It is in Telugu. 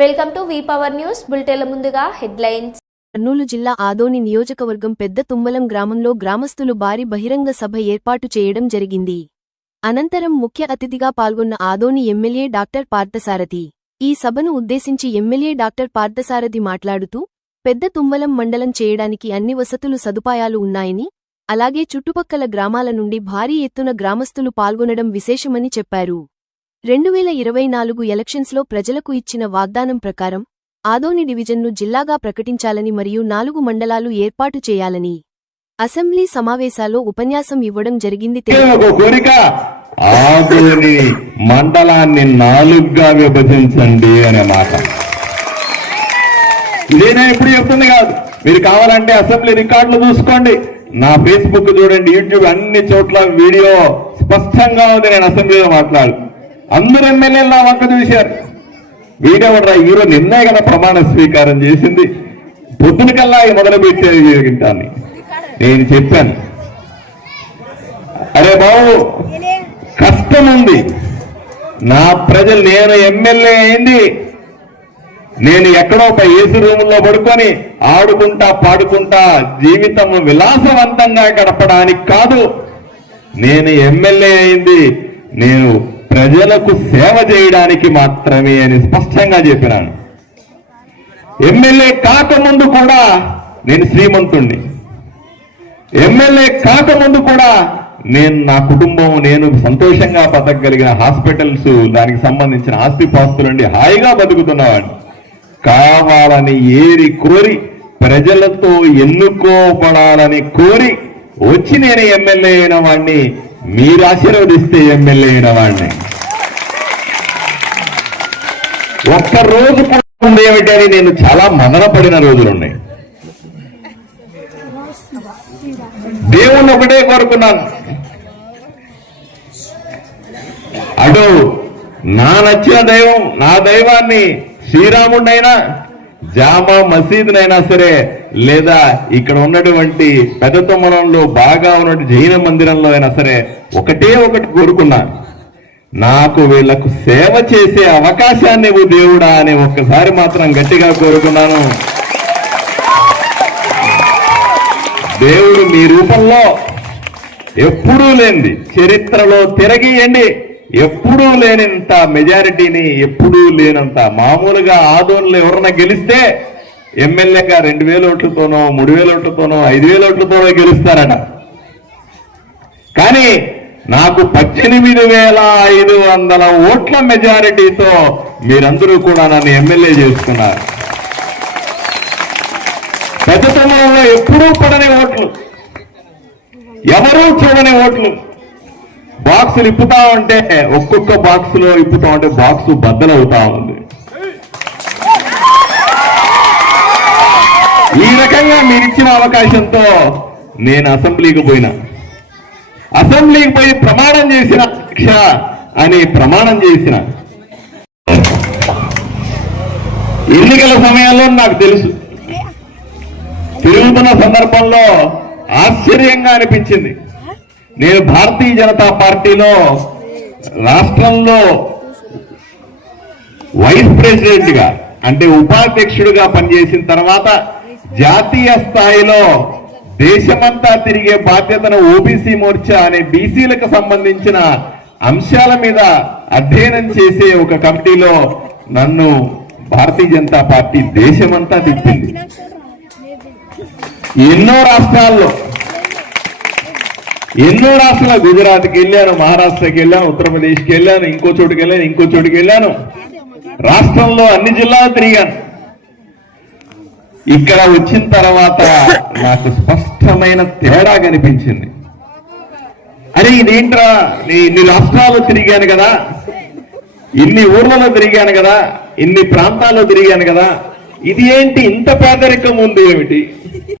Welcome to V power news బులెటిన్ల ముందుగా హెడ్లైన్స్. కర్నూలు జిల్లా ఆదోని నియోజకవర్గం పెద్ద తుమ్మలం గ్రామంలో గ్రామస్తులు భారీ బహిరంగ సభ ఏర్పాటు చేయడం జరిగింది. అనంతరం ముఖ్య అతిథిగా పాల్గొన్న ఆదోని ఎమ్మెల్యే డాక్టర్ పార్థసారథి ఈ సభను ఉద్దేశించి ఎమ్మెల్యే డాక్టర్ పార్థసారథి మాట్లాడుతూ పెద్ద తుమ్మలం మండలం చేయడానికి అన్ని వసతులు సదుపాయాలు ఉన్నాయని, అలాగే చుట్టుపక్కల గ్రామాల నుండి భారీ ఎత్తున గ్రామస్తులు పాల్గొనడం విశేషమని చెప్పారు. 2024 ఎలక్షన్స్లో ప్రజలకు ఇచ్చిన వాగ్దానం ప్రకారం ఆదోని డివిజన్ను జిల్లాగా ప్రకటించాలని మరియు 4 మండలాలు ఏర్పాటు చేయాలని అసెంబ్లీ సమావేశాల్లో ఉపన్యాసం ఇవ్వడం జరిగింది. ఆదోని మండలాన్ని 4గా విభజించండి అనే మాట ఇదేనా ఎప్పుడు చెప్తుంది కాదు. మీరు కావాలంటే అసెంబ్లీ రికార్డులు చూసుకోండి, నా ఫేస్బుక్ చూడండి, యూట్యూబ్ అన్ని చోట్ల వీడియో స్పష్టంగా ఉంది. నేను అసెంబ్లీలో మాట్లాడు అందరూ ఎమ్మెల్యేలు నా వంక చూశారు. వీడియో ఈరోజు నిన్నే కదా ప్రమాణ స్వీకారం చేసింది, పొద్దున కల్లా మొదలు పెట్టేది జరిగింటాన్ని నేను చెప్పాను. అరే బాబు కష్టం ఉంది, నా ప్రజలు నేను ఎమ్మెల్యే అయింది, నేను ఎక్కడో ఒక ఏసీ రూముల్లో పడుకొని ఆడుకుంటా పాడుకుంటా జీవితం విలాసవంతంగా గడపడానికి కాదు. నేను ఎమ్మెల్యే అయింది నేను ప్రజలకు సేవ చేయడానికి మాత్రమే అని స్పష్టంగా చెప్పినాను. ఎమ్మెల్యే కాకముందు కూడా నేను శ్రీమంతుణ్ణి, ఎమ్మెల్యే కాకముందు కూడా నేను నా కుటుంబం నేను సంతోషంగా బతకగలిగిన హాస్పిటల్స్ దానికి సంబంధించిన ఆస్తిపాస్తులండి హాయిగా బతుకుతున్నవాడిని. కావాలని ఏరి కోరి ప్రజలతో ఎన్నుకోబడాలని కోరి వచ్చి నేను ఎమ్మెల్యే అయిన వాడిని, మీరు ఆశీర్వదిస్తే ఎమ్మెల్యే అయిన వాడిని. ఒక్కరోజు కూడా ఏమిటని నేను చాలా మదనపడిన రోజులున్నాయి. దేవుణ్ణి ఒకటే కోరుకున్నాను, అటు నా నచ్చిన దైవం నా దైవాన్ని శ్రీరాముడినైనా జామా మసీదునైనా సరే, లేదా ఇక్కడ ఉన్నటువంటి పెద్ద తుమ్మలంలో బాగా ఉన్నటువంటి జైన మందిరంలో అయినా సరే ఒకటే ఒకటి కోరుకున్నాను, నాకు వీళ్లకు సేవ చేసే అవకాశాన్ని ఇవ్వు దేవుడా అని ఒక్కసారి మాత్రం గట్టిగా కోరుకున్నాను. దేవుడు మీ రూపంలో ఎప్పుడూ లేనిది చరిత్రలో తిరగియండి, ఎప్పుడూ లేనంత మెజారిటీని ఎప్పుడూ లేనంత మామూలుగా ఆదోళనలో ఎవరన్నా గెలిస్తే ఎమ్మెల్యేగా 2000 ఓట్లతోనో 3000 ఓట్లతోనో 5000 ఓట్లతోనో గెలుస్తారట. కానీ నాకు 18,500 ఓట్ల మెజారిటీతో మీరందరూ కూడా నన్ను ఎమ్మెల్యే చేసుకున్నారు. పెద్ద తమ్ములలో ఎప్పుడూ పడని ఓట్లు, ఎవరూ చూడని ఓట్లు. బాక్సులు ఇప్పుతా ఉంటే ఒక్కొక్క బాక్స్ లో ఇప్పుతా ఉంటే బాక్సు బద్దలవుతా ఉంది. ఈ రకంగా మీరిచ్చిన అవకాశంతో నేను అసెంబ్లీకి పోయినా, అసెంబ్లీకి పోయి ప్రమాణం చేసిన అధ్యక్ష అని ప్రమాణం చేసిన. ఎన్నికల సమయంలో నాకు తెలుసు, తిరుగుతున్న సందర్భంలో ఆశ్చర్యంగా అనిపించింది. నేను భారతీయ జనతా పార్టీలో రాష్ట్రంలో వైస్ ప్రెసిడెంట్ గా అంటే ఉపాధ్యక్షుడిగా పనిచేసిన తర్వాత జాతీయ స్థాయిలో దేశమంతా తిరిగే బాధ్యతను ఓబీసీ మోర్చా అనే బీసీలకు సంబంధించిన అంశాల మీద అధ్యయనం చేసే ఒక కమిటీలో నన్ను భారతీయ జనతా పార్టీ దేశమంతా తిప్పింది. ఎన్నో రాష్ట్రాల్లో గుజరాత్కి వెళ్ళాను, మహారాష్ట్రకి వెళ్ళాను, ఉత్తరప్రదేశ్కి వెళ్ళాను, ఇంకో చోటుకి వెళ్ళాను, రాష్ట్రంలో అన్ని జిల్లాలు తిరిగాను. ఇక్కడ వచ్చిన తర్వాత నాకు స్పష్టమైన తేడా కనిపించింది. అరే ఇదేంట్రా, ఇన్ని రాష్ట్రాల్లో తిరిగాను కదా, ఇన్ని ఊర్లలో తిరిగాను కదా, ఇన్ని ప్రాంతాల్లో తిరిగాను కదా, ఇది ఏంటి ఇంత పేదరికం ఉంది ఏమిటి?